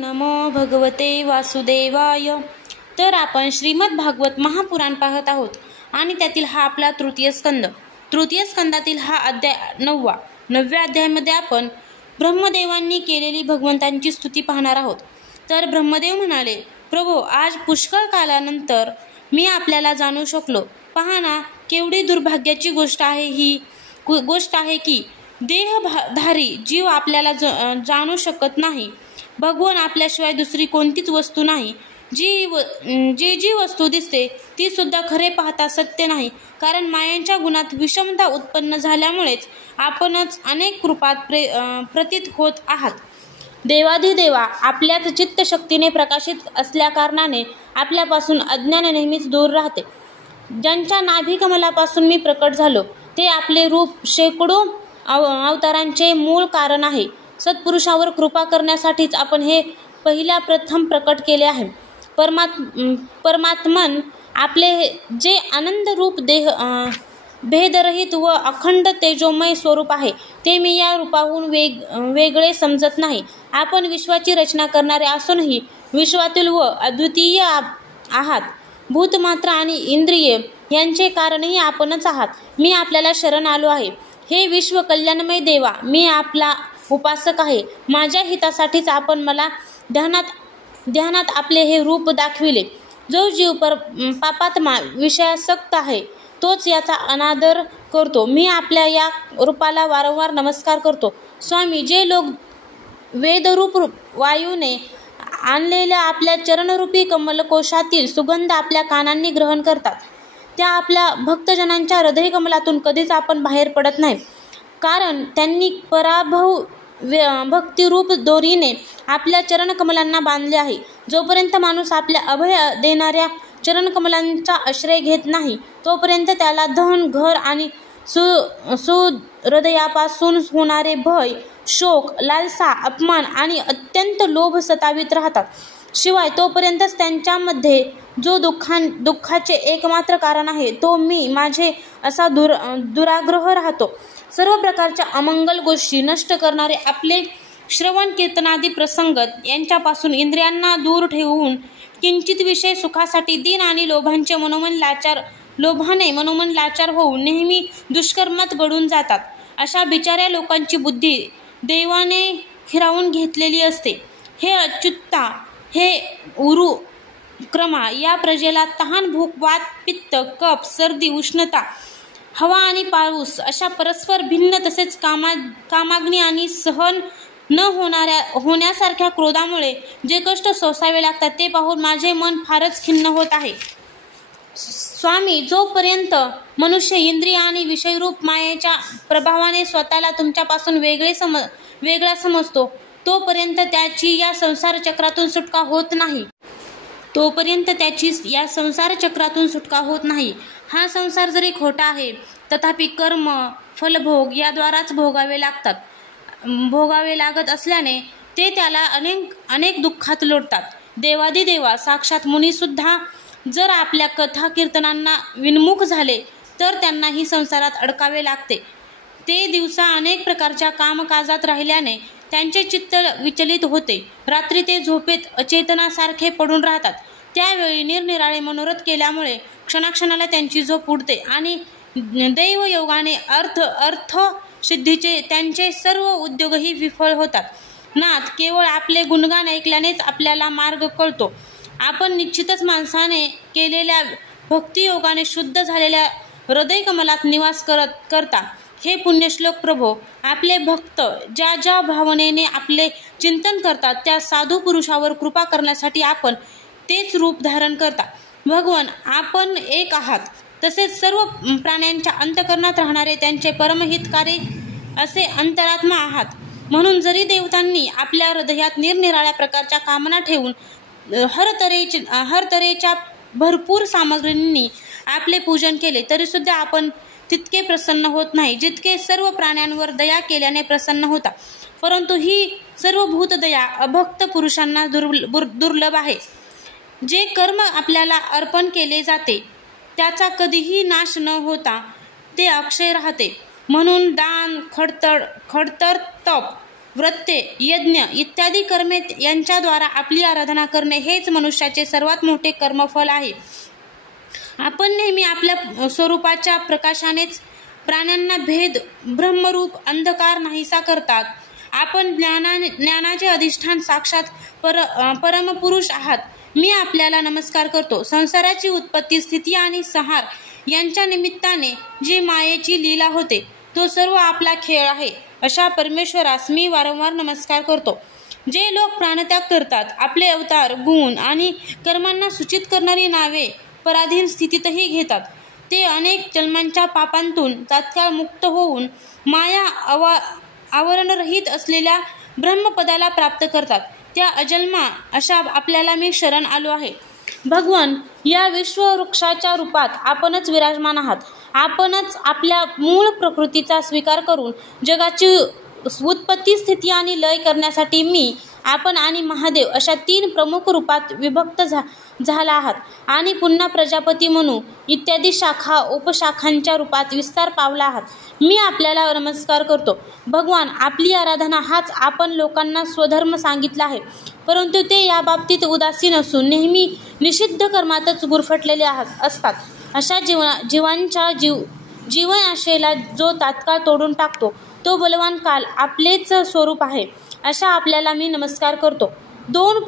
नमो भगवते वासुदेवाय. तर आपण श्रीमद भागवत महापुराण पाहत आहोत आणि त्यातील हा आपला तृतीय स्कंदातील हा अध्याय 9व्या अध्यायामध्ये आपण ब्रह्मदेवांनी केलेली भगवंतांची स्तुती पाहणार आहोत. तर ब्रह्मदेव म्हणाले, प्रभो, आज पुष्कळ कालानंतर मी आपल्याला जाणू शकलो. पहा ना, केवढी दुर्भाग्याची गोष्ट आहे की देहधारी जीव आपल्याला जाणू शकत नाही. भगवान आपल्याशिवाय दुसरी कोणतीच वस्तू नाही. जी वस्तू दिसते ती सुद्धा खरे पाहता सत्य नाही, कारण मायांच्या गुणात विषमता उत्पन्न झाल्यामुळेच आपणच अनेक रूपात प्रतीत होत आहात. देवाधिदेवा आपल्याच चित्तशक्तीने प्रकाशित असल्याकारणाने आपल्यापासून अज्ञान नेहमीच दूर राहते. ज्यांच्या नाभिकमलापासून मी प्रकट झालो ते आपले रूप शेकडो अवतारांचे मूळ कारण आहे. सत्पुरुषावर कृपा करण्यासाठीच आपण हे प्रथम प्रकट केले आहे. परमात्मन आपले जे आनंद रूप भेदरहित व अखंड तेजोमय स्वरूप आहे ते मी या रूपाहून वेगळे समजत नाही. आपण विश्वाची रचना करणारे असूनही विश्वातील व अद्वितीय आहात. भूतमात्र आणि इंद्रिये यांचे कारणही आपणच आहात. मी आपल्याला शरण आलो आहे. हे विश्व कल्याणमय देवा, मी आपला उपासक आहे. माझ्या हितासाठीच आपण मला ध्यानात आपले हे रूप दाखविले. जो जीव पापात्मा विषयासक्त आहे तोच याचा अनादर करतो. मी आपल्या या रूपाला वारंवार नमस्कार करतो. स्वामी, जे लोक वेदरूप वायूने आणलेल्या आपल्या चरणरूपी कमलकोशातील सुगंध आपल्या कानांनी ग्रहण करतात, त्या आपल्या भक्तजनांच्या हृदयकमलातून कधीच आपण बाहेर पडत नाही, कारण त्यांनी पराभव भक्तिरूप दोरीने आपल्या चरणकमलांना बांधले आहे. जोपर्यंत माणूस आपल्या अभय देणाऱ्या चरणकमलांचा आश्रय घेत नाही तोपर्यंत त्याला धन, घर आणि सुहृदयापासून होणारे भय, शोक, लालसा, अपमान आणि अत्यंत लोभ सतावित राहतात. शिवाय तोपर्यंतच त्यांच्यामध्ये जो दुःखाचे एकमात्र कारण आहे तो माझे असा दुराग्रह राहतो. सर्व प्रकारच्या अमंगल गोष्टी नष्ट करणारे आपले श्रवण कीर्तनादी प्रसंग यांच्यापासून इंद्रियांना दूर ठेवून किंचित विषय सुखासाठी दीन आणि लोभाने मनोमन लाचार होऊन नेहमी दुष्कर्मात गळून जातात. अशा बिचाऱ्या लोकांची बुद्धी देवाने हिरावून घेतलेली असते. हे अच्युता, हे उरु क्रमा, या प्रजेला तहान, भूक, वात, पित्त, कफ, सर्दी, उष्णता, हवा आणि पाऊस अशा परस्पर भिन्न तसेच कामाग्नी आणि सहन न होण्यासारख्या क्रोधामुळे जे कष्ट सोसावे लागतात ते पाहून माझे मन फारच खिन्न होत आहे. स्वामी, जोपर्यंत मनुष्य इंद्रिय आणि विषयरूप मायेच्या प्रभावाने स्वतःला तुमच्यापासून वेगळा समजतो तोपर्यंत त्याची या संसार चक्रातून सुटका होत नाही. हा संसार जरी खोटा आहे तथापि कर्म, फलभोग याद्वाराच भोगावे लागत असल्याने ते त्याला अनेक दुःखात लोटतात. देवादिदेवा, साक्षात मुनीसुद्धा जर आपल्या कथा कीर्तनांना विन्मुख झाले तर त्यांनाही संसारात अडकावे लागते. ते दिवसा अनेक प्रकारच्या कामकाजात राहिल्याने त्यांचे चित्त विचलित होते. रात्री ते झोपेत अचेतनासारखे पडून राहतात. त्यावेळी निरनिराळे मनोरथ केल्यामुळे क्षणाक्षणाला त्यांची झोप उडते आणि दैवयोगाने अर्थ सिद्धीचे त्यांचे सर्व उद्योगही विफल होतात. नाथ, केवळ आपले गुणगान ऐकल्यानेच आपल्याला मार्ग कळतो. आपण निश्चितच माणसाने केलेल्या भक्तियोगाने शुद्ध झालेल्या हृदयकमलात निवास करता. हे पुण्यश्लोक प्रभो, आपले भक्त ज्या भावनेने आपले चिंतन करतात त्या साधू पुरुषावर कृपा करण्यासाठी आपण तेच रूप धारण करता. भगवान, आपण एक आहात, तसेच सर्व प्राण्यांच्या अंतःकरणात राहणारे त्यांचे परमहितकारी असे अंतरात्मा आहात. म्हणून जरी देवतांनी आपल्या हृदयात निरनिराळ्या प्रकारच्या कामना ठेवून हर तऱ्हेच्या भरपूर सामग्रींनी आपले पूजन केले तरीसुद्धा आपण तितके प्रसन्न होत नाही जितके सर्व प्राण्यांवर दया केल्याने प्रसन्न होता. परंतु ही सर्व भूतदया अभक्त पुरुषांना दुर्लभ आहे. जे कर्म आपल्याला अर्पण केले जाते त्याचा कधीही नाश न होता ते अक्षय राहते. म्हणून दान, खडतर तप, व्रते, यज्ञ इत्यादी कर्मे यांच्याद्वारा आपली आराधना करणे हेच मनुष्याचे सर्वात मोठे कर्मफल आहे. आपण नेहमी आपल्या स्वरूपाच्या प्रकाशानेच प्राण्यांना भेद ब्रह्मरूप अंधकार नाहीसा करतात. आपण ज्ञानाचे अधिष्ठान साक्षात परमपुरुष आहात. मी आपल्याला नमस्कार करतो. संसाराची उत्पत्ती, स्थिती आणि संहार यांच्या निमित्ताने जी मायेची लीला होते तो सर्व आपला खेळ आहे. अशा परमेश्वरास मी वारंवार नमस्कार करतो. जे लोक प्राणत्याग करतात, आपले अवतार, गुण आणि कर्मांना सूचित करणारी नावे पराधीन स्थितीतही घेतात, ते अनेक जन्मांच्या पापांतून तात्काळ मुक्त होऊन माया आवरणरहित असलेल्या ब्रह्मपदाला प्राप्त करतात. त्या अजन्मा अशा आपल्याला मी शरण आलो आहे. भगवान, या विश्ववृक्षाच्या रूपात आपणच विराजमान आहात. आपणच आपल्या मूळ प्रकृतीचा स्वीकार करून जगाची उत्पत्ती, स्थिती आणि लय करण्यासाठी मी, आपण आणि महादेव अशा 3 प्रमुख रूपात विभक्त झाला आहात आणि पुन्हा प्रजापती, मनू इत्यादी शाखा उपशाखांच्या रूपात विस्तार पावला आहात. मी आपल्याला नमस्कार करतो. भगवान, आपली आराधना हाच आपण लोकांना स्वधर्म सांगितला आहे, परंतु ते या बाबतीत उदासीन असून नेहमी निषिद्ध कर्मातच गुरफटलेले असतात. अशा जीवांच्या जीवन आशेला जो तात्काळ तोडून टाकतो तो बलवान काल आपलेच स्वरूप आहे. अशा आपल्याला मी नमस्कार करतो. 2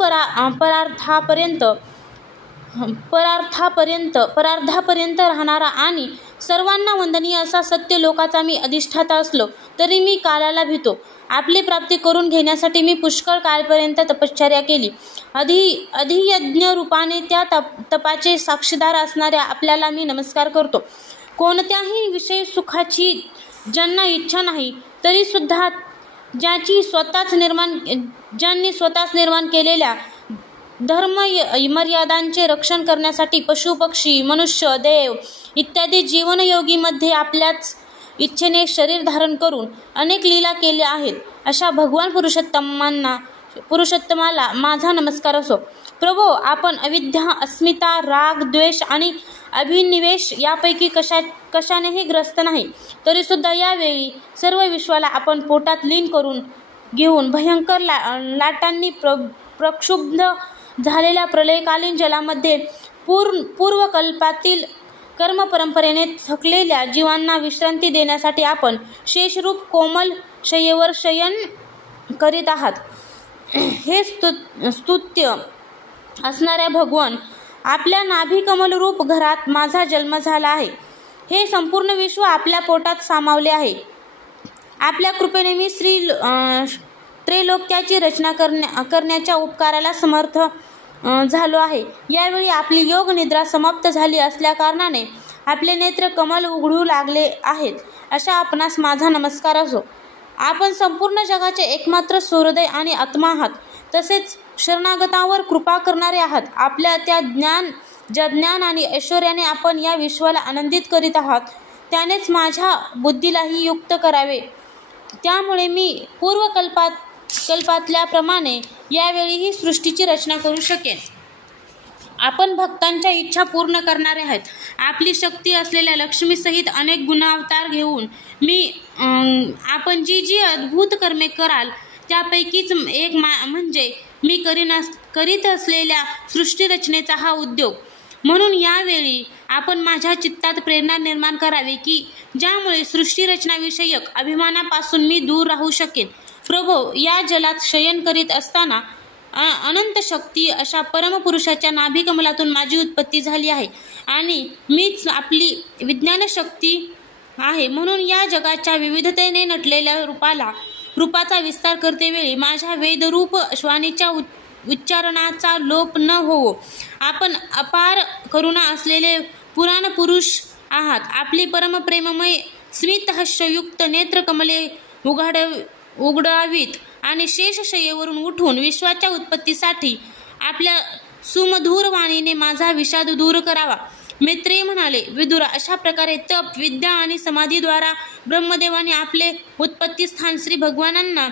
परार्थापर्यंत राहणारा आणि सर्वांना वंदनीय असा सत्य लोकाचा मी अधिष्ठाता असलो तरी मी कालाला भीतो. आपली प्राप्ती करून घेण्यासाठी मी पुष्कळ काळपर्यंत तपश्चर्या केली. अधियज्ञ रूपाने त्या तपाचे साक्षीदार असणाऱ्या आपल्याला मी नमस्कार करतो. कोणत्याही विषय सुखाची ज्यांना इच्छा नाही तरी सुद्धा ज्यांनी स्वतःच निर्माण केलेल्या धर्म मर्यादांचे रक्षण करण्यासाठी पशु, पक्षी, मनुष्य, देव इत्यादी जीवनयोगीमध्ये आपल्याच इच्छेने शरीर धारण करून अनेक लीला केल्या आहेत, अशा भगवान पुरुषोत्तमाला माझा नमस्कार असो. प्रभो, आपण अविद्या, अस्मिता, राग, द्वेष आणि अभिनिवेश यापैकी कशानेही ग्रस्त नाही, तरी सुद्धा यावेळी सर्व विश्वाला आपण पोटात लीन करून घेऊन भयंकर लाटांनी प्रक्षुब्ध झालेल्या प्रलयकालीन जलामध्ये पूर्वकल्पातील कर्मपरंपरेने थकलेल्या जीवांना विश्रांती देण्यासाठी आपण शेषरूप कोमल शय्येवर शयन करीत आहात. हे स्तुत्य असणाऱ्या भगवान, आपल्या नाभिकमलरूप घरात माझा जन्म झाला आहे. हे संपूर्ण विश्व आपल्या पोटात सामावले आहे. आपल्या कृपेने मी त्रैलोक्याची रचना करण्याच्या उपकाराला समर्थ झालो आहे. यावेळी आपली योग निद्रा समाप्त झाली असल्या कारणाने आपले नेत्र कमल उघडू लागले आहेत. अशा आपणास माझा नमस्कार असो. आपण संपूर्ण जगाचे एकमात्र सहृदय आणि आत्मा आहात. तसेच शरणागतावर कृपा करणारे आहात. आपल्या ज्या ज्ञान आणि ऐश्वर्याने आपण या विश्वाला आनंदित करीत आहात त्यानेच माझ्या बुद्धीलाही युक्त करावे. त्यामुळे मी पूर्वकल्पातल्याप्रमाणे यावेळीही सृष्टीची रचना करू शकेन. आपण भक्तांच्या इच्छा पूर्ण करणारे आहेत. आपली शक्ती असलेल्या लक्ष्मीसहित अनेक गुणावतार घेऊन आपण जी अद्भुत कर्मे कराल त्यापैकीच एक म्हणजे मी करीत असलेल्या सृष्टीरचनेचा हा उद्योग. म्हणून यावेळी आपण माझ्या चित्तात प्रेरणा निर्माण करावी की ज्यामुळे सृष्टीरचनाविषयक अभिमानापासून मी दूर राहू शकेन. प्रभो, या जलात शयन करीत असताना अनंत शक्ती अशा परमपुरुषाच्या नाभिकमलातून माझी उत्पत्ती झाली आहे आणि मीच आपली विज्ञान शक्ती आहे. म्हणून या जगाच्या विविधतेने नटलेल्या रूपाचा विस्तार करतेवेळी माझ्या वेदरूप श्वानीच्या उच्चारणाचा लोप न होवो. आपण अपार करुणा असलेले पुराण पुरुष आहात. आपली परमप्रेममय स्मितहास्ययुक्त नेत्रकमले उघडावीत आणि शेषशय्येवरून उठून विश्वाच्या उत्पत्तीसाठी आपल्या सुमधुर वाणीने माझा विषाद दूर करावा. मैत्रेय म्हणाले, विदुरा, अशा प्रकारे तप, विद्या आणि समाधीद्वारा ब्रह्मदेवाने आपले उत्पत्ती स्थान श्री भगवानांना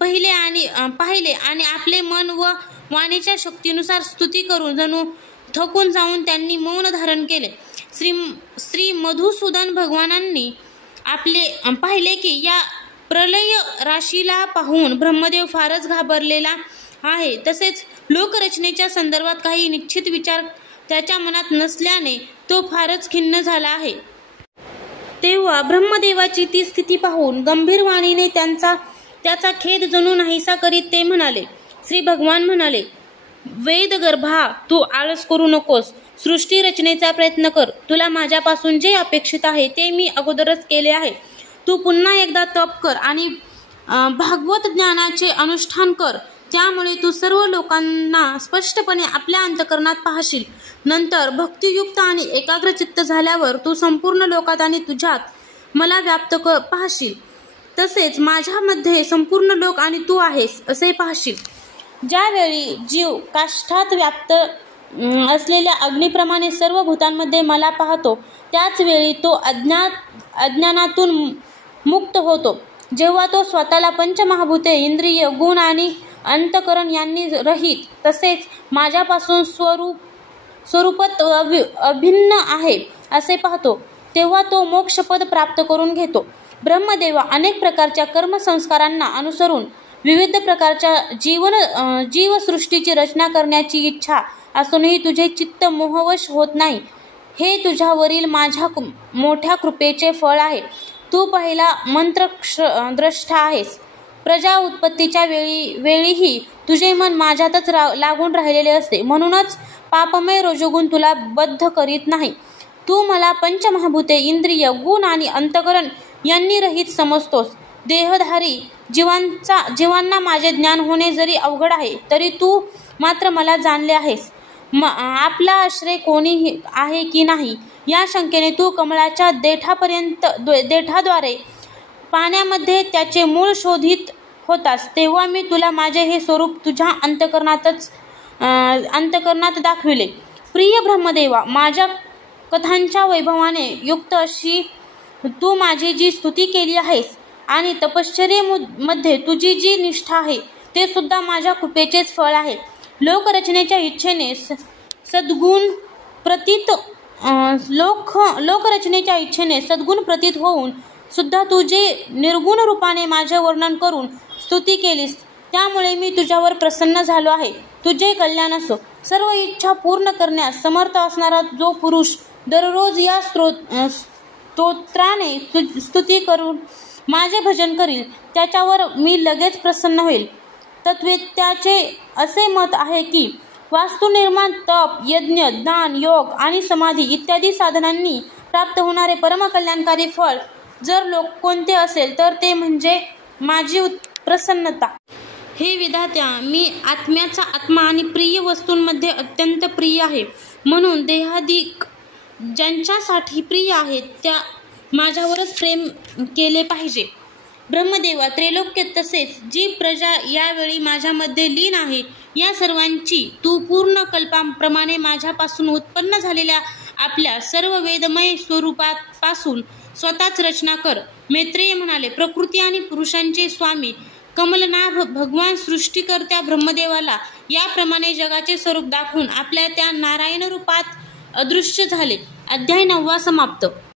पाहिले आणि आपले मन व वाणीच्या शक्तीनुसार स्तुती करून जणू थकून जाऊन त्यांनी मौन धारण केले. श्री मधुसूदन भगवानांनी आपले पाहिले की प्रलय राशीला पाहून ब्रह्मदेव फारच घाबरलेला आहे. तसेच लोकरचनेच्या संदर्भात काही निश्चित विचार त्याच्या मनात नसल्याने तो फारच खिन्न झाला आहे. तेव्हा ब्रह्मदेवाची ती स्थिती पाहून गंभीर वाणीने त्याचा खेद जणू नाहीसा करीत ते म्हणाले. श्री भगवान म्हणाले, वेदगर्भा, तू आळस करू नकोस. सृष्टी रचनेचा प्रयत्न कर. तुला माझ्यापासून जे अपेक्षित आहे ते मी अगोदरच केले आहे. तू पुन्हा एकदा तप कर आणि भागवत ज्ञानाचे अनुष्ठान कर. त्यामुळे तू सर्व लोकांना स्पष्टपणे आपल्या अंतःकरणात पाहशील. नंतर भक्तियुक्त आणि एकाग्रचित्त झाल्यावर तू संपूर्ण लोकात आणि तुझ्यात मला व्याप्त पाहशील. तसेच माझ्यामध्ये संपूर्ण लोक आणि तू आहेस असे पाहशील. ज्यावेळी जीव काष्ठात व्याप्त असलेल्या अग्निप्रमाणे सर्व भूतांमध्ये मला पाहतो, त्याच वेळी तो अज्ञानातून मुक्त होतो. जेव्हा तो स्वतःला पंचमहाभूते, इंद्रिय, गुण आणि अंतःकरण यांनी रहित तसेच माझ्यापासून स्वरूपात अभिन्न आहे असे पाहतो, तेव्हा तो मोक्षपद प्राप्त करून घेतो. ब्रह्मदेवा, अनेक प्रकारच्या कर्मसंस्कारांना अनुसरून विविध प्रकारच्या जीवसृष्टीची रचना करण्याची इच्छा असूनही तुझे चित्त मोहवश होत नाही, हे तुझ्यावरील माझ्या मोठ्या कृपेचे फळ आहे. तू पहिला मंत्रद्रष्टा आहेस. प्रजा उत्पत्तीच्या वेळीही तुझे मन माझ्यातच लागून राहिलेले असते. म्हणूनच पापमय रजोगुण तुला बद्ध करीत नाही. तू मला पंचमहाभूते, इंद्रिय, गुण आणि अंतःकरण यांनी रहित समजतोस. देहधारी जीवांना माझे ज्ञान होणे जरी अवघड आहे, तरी तू मात्र मला जाणले आहेस. आपला आश्रय कोणी आहे की नाही या शंकेने तू कमळाच्या देठाद्वारे पाण्यामध्ये त्याचे मूळ शोधित होतास. तेव्हा मी तुला माझे हे स्वरूप तुझ्या अंतःकरणात दाखविले. प्रिय ब्रह्मदेवा, माझ्या कथांच्या वैभवाने युक्त अशी तू माझी जी स्तुती केली आहेस आणि तपश्चर्येमध्ये तुझी जी निष्ठा आहे ते सुद्धा माझ्या कृपेचेच फळ आहे. लोकरचनेच्या इच्छेने सद्गुण प्रतीत होऊन सुद्धा तू जे निर्गुण रूपाने माझे वर्णन करून स्तुती केलीस, त्यामुळे मी तुझ्यावर प्रसन्न झालो आहे. तुझे कल्याण असो. सर्व इच्छा पूर्ण करण्यास समर्थ असणारा जो पुरुष दररोज या स्तोत्राने स्तुती करून माझे भजन करील, त्याच्यावर मी लगेच प्रसन्न होईल. तत्त्ववेत्त्याचे असे मत आहे की वास्तुनिर्माण, तप, यज्ञ, दान, योग आणि समाधी इत्यादी साधनांनी प्राप्त होणारे परमकल्याणकारी फळ जर कोणते असेल तर ते म्हणजे माझी प्रसन्नता. हे विधात्या, मी आत्म्याचा आत्मा आणि प्रिय वस्तूंमध्ये अत्यंत प्रिय आहे. म्हणून देहादिक ज्यांच्यासाठी प्रिय आहेत त्या माझ्यावरच प्रेम केले पाहिजे. ब्रह्मदेवा, त्रैलोक्य तसेच जी प्रजा यावेळी माझ्यामध्ये लीन आहे, या सर्वांची तू पूर्ण कल्पाप्रमाणे माझ्यापासून उत्पन्न झालेल्या आपल्या सर्व वेदमय स्वरूपापासून स्वतःच रचना कर. मैत्रेय म्हणाले, प्रकृती आणि पुरुषांचे स्वामी कमलनाभ भगवान सृष्टीकर्त्या ब्रह्मदेवाला याप्रमाणे जगाचे स्वरूप दाखवून आपल्या त्या नारायण रूपात अदृश्य झाले. अध्याय 9 समाप्त.